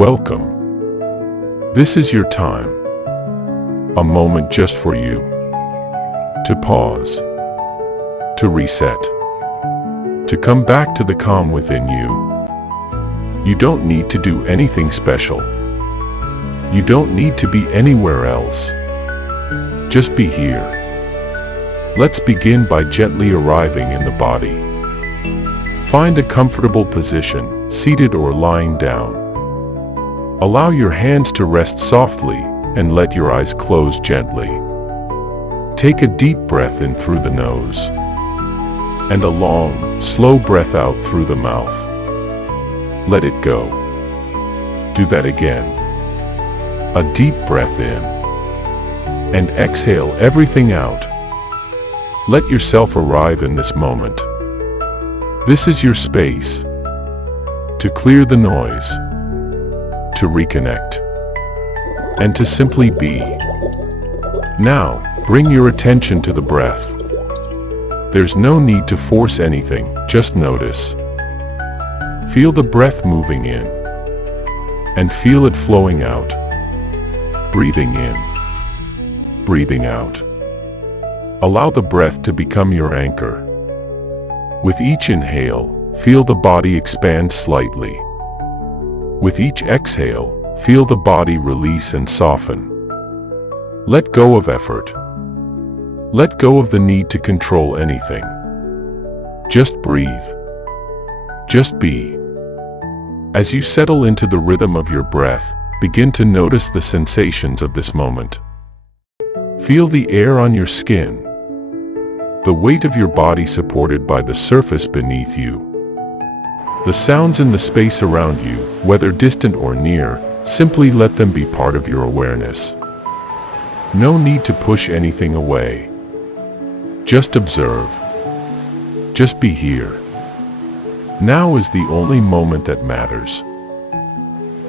Welcome. This is your time. A moment just for you. To pause. To reset. To come back to the calm within you. You don't need to do anything special. You don't need to be anywhere else. Just be here. Let's begin by gently arriving in the body. Find a comfortable position, seated or lying down. Allow your hands to rest softly and let your eyes close gently. Take a deep breath in through the nose and a long, slow breath out through the mouth. Let it go. Do that again. A deep breath in and exhale everything out. Let yourself arrive in this moment. This is your space to clear the noise, to reconnect, and to simply be. Now, bring your attention to the breath. There's no need to force anything, just notice. Feel the breath moving in, and feel it flowing out. Breathing in, breathing out. Allow the breath to become your anchor. With each inhale, feel the body expand slightly. With each exhale, feel the body release and soften. Let go of effort. Let go of the need to control anything. Just breathe. Just be. As you settle into the rhythm of your breath, begin to notice the sensations of this moment. Feel the air on your skin, the weight of your body supported by the surface beneath you. The sounds in the space around you, whether distant or near, simply let them be part of your awareness. No need to push anything away. Just observe. Just be here. Now is the only moment that matters.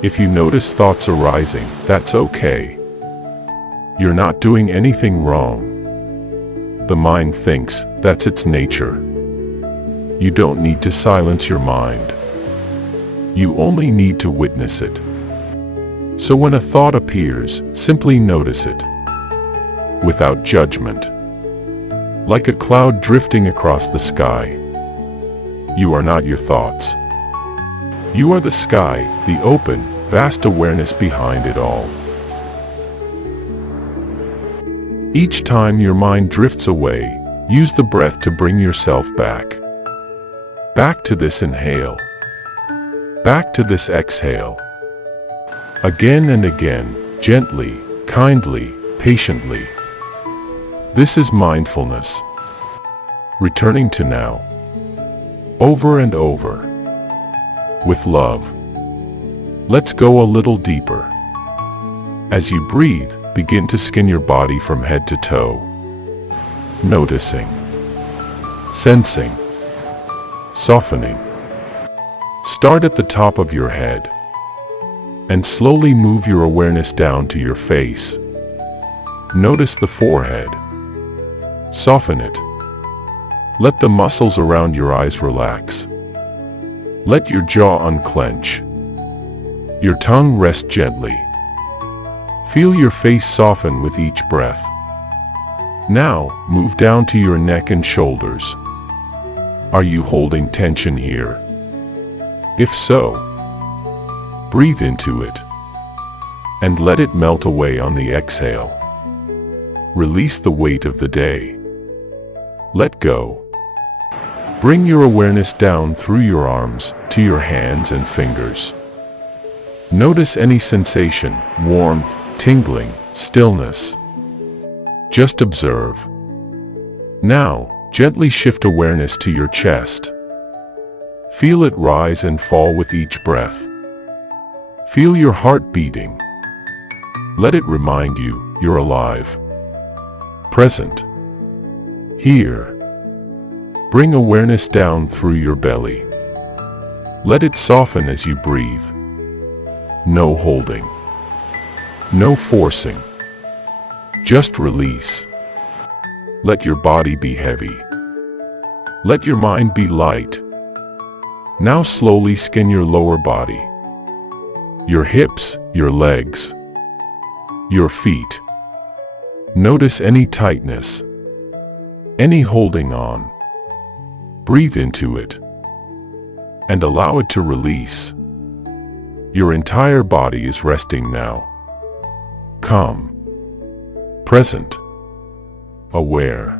If you notice thoughts arising, that's okay. You're not doing anything wrong. The mind thinks, that's its nature. You don't need to silence your mind. You only need to witness it. So when a thought appears, simply notice it. Without judgment. Like a cloud drifting across the sky. You are not your thoughts. You are the sky, the open, vast awareness behind it all. Each time your mind drifts away, use the breath to bring yourself back. Back to this inhale. Back to this exhale. Again and again, gently, kindly, patiently. This is mindfulness. Returning to now. Over and over. With love. Let's go a little deeper. As you breathe, begin to scan your body from head to toe. Noticing. Sensing. Softening. Start at the top of your head. And slowly move your awareness down to your face. Notice the forehead. Soften it. Let the muscles around your eyes relax. Let your jaw unclench. Your tongue rest gently. Feel your face soften with each breath. Now, move down to your neck and shoulders. Are you holding tension here? If so, breathe into it and let it melt away on the exhale. Release the weight of the day. Let go. Bring your awareness down through your arms to your hands and fingers. Notice any sensation, warmth, tingling, stillness. Just observe. Now, gently shift awareness to your chest. Feel it rise and fall with each breath. Feel your heart beating. Let it remind you, you're alive. Present. Here. Bring awareness down through your belly. Let it soften as you breathe. No holding. No forcing. Just release. Let your body be heavy. Let your mind be light. Now slowly scan your lower body. your hips, your legs, your feet. Notice any tightness, any holding on. Breathe into it and allow it to release. Your entire body is resting now. Calm, present, aware.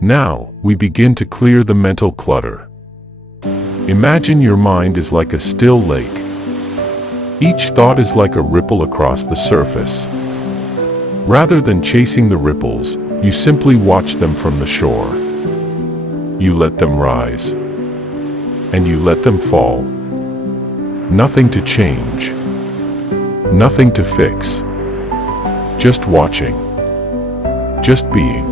Now, we begin to clear the mental clutter. Imagine your mind is like a still lake. Each thought is like a ripple across the surface. Rather than chasing the ripples, you simply watch them from the shore. You let them rise, and you let them fall. Nothing to change, nothing to fix. Just watching, just being.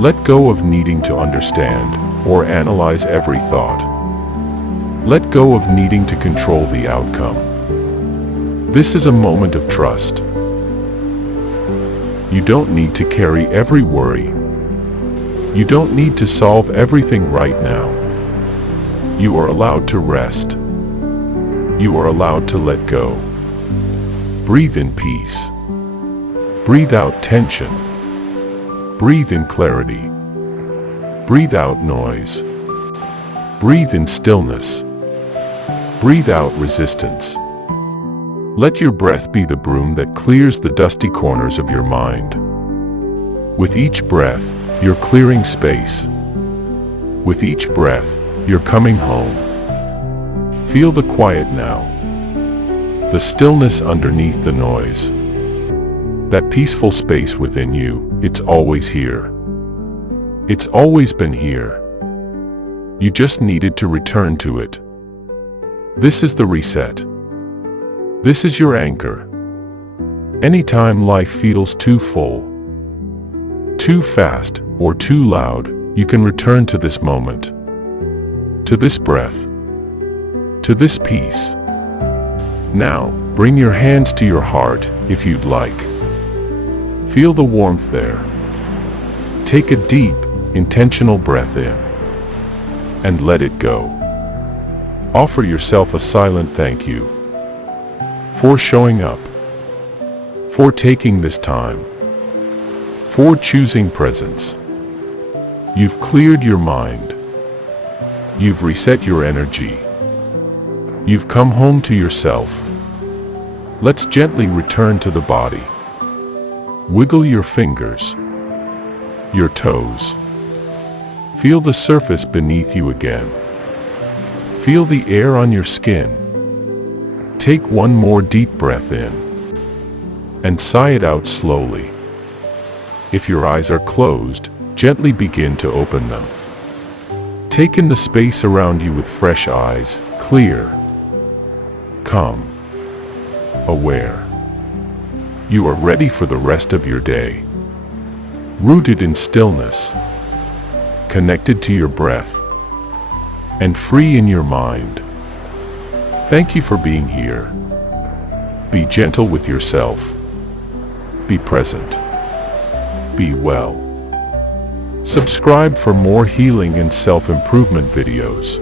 Let go of needing to understand or analyze every thought. Let go of needing to control the outcome. This is a moment of trust. You don't need to carry every worry. You don't need to solve everything right now. You are allowed to rest. You are allowed to let go. Breathe in peace. Breathe out tension. Breathe in clarity. Breathe out noise. Breathe in stillness. Breathe out resistance. Let your breath be the broom that clears the dusty corners of your mind. With each breath, you're clearing space. With each breath, you're coming home. Feel the quiet now. The stillness underneath the noise. That peaceful space within you, it's always here. It's always been here. You just needed to return to it. This is the reset. This is your anchor. Anytime life feels too full, too fast, or too loud, you can return to this moment, to this breath, to this peace. Now, bring your hands to your heart if you'd like. Feel the warmth there. Take a deep, intentional breath in, and let it go. Offer yourself a silent thank you for showing up, for taking this time, for choosing presence. You've cleared your mind. You've reset your energy. You've come home to yourself. Let's gently return to the body. Wiggle your fingers, your toes. Feel the surface beneath you again. Feel the air on your skin. Take one more deep breath in and sigh it out slowly. If your eyes are closed, gently begin to open them. Take in the space around you with fresh eyes, clear, calm, aware. You are ready for the rest of your day. Rooted in stillness, connected to your breath, and free in your mind. Thank you for being here. Be gentle with yourself. Be present. Be well. Subscribe for more healing and self-improvement videos.